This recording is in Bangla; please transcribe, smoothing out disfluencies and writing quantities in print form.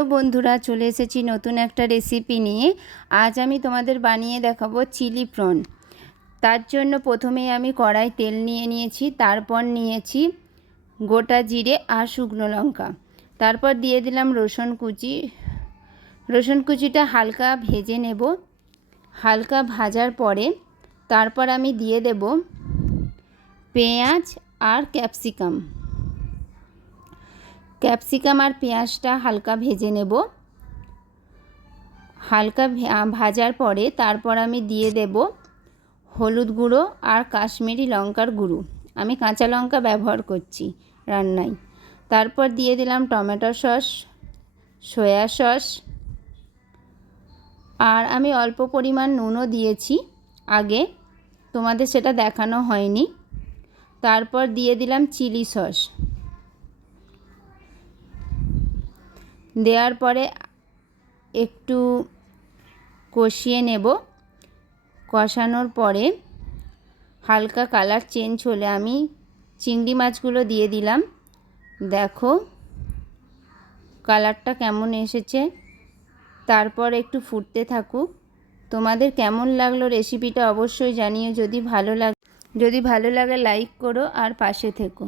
তো বন্ধুরা, চলে এসেছি নতুন একটা রেসিপি নিয়ে। আজ আমি তোমাদের বানিয়ে দেখাবো চিলি প্রন। তার জন্য প্রথমেই আমি কড়াই তেল নিয়ে নিয়েছি, তারপর নিয়েছি গোটা জিরে আর শুকনো লঙ্কা, তারপর দিয়ে দিলাম রসুন কুচি। রসুন কুচিটা হালকা ভেজে নেব। হালকা ভাজার পরে তারপর আমি দিয়ে দেব পেঁয়াজ আর ক্যাপসিকাম আর পেঁয়াজটা হালকা ভেজে নেব। হালকা ভাজার পরে তারপর আমি দিয়ে দেব হলুদ গুঁড়ো আর কাশ্মীরি লঙ্কার গুঁড়ো। আমি কাঁচা লঙ্কা ব্যবহার করছি রান্নায়। তারপর দিয়ে দিলাম টমেটো সস, সয়া সস, আর আমি অল্প পরিমাণ নুনও দিয়েছি আগে, তোমাদের সেটা দেখানো হয়নি। তারপর দিয়ে দিলাম চিলি সস। দেওয়ার পরে একটু কষিয়ে নেব। কষানোর পরে হালকা কালার চেঞ্জ হলে আমি চিংড়ি মাছগুলো দিয়ে দিলাম। দেখো কালারটা কেমন এসেছে। তারপর একটু ফুটতে থাকুক। তোমাদের কেমন লাগলো রেসিপিটা অবশ্যই জানিও। যদি ভালো লাগে লাইক করো আর পাশে থেকো।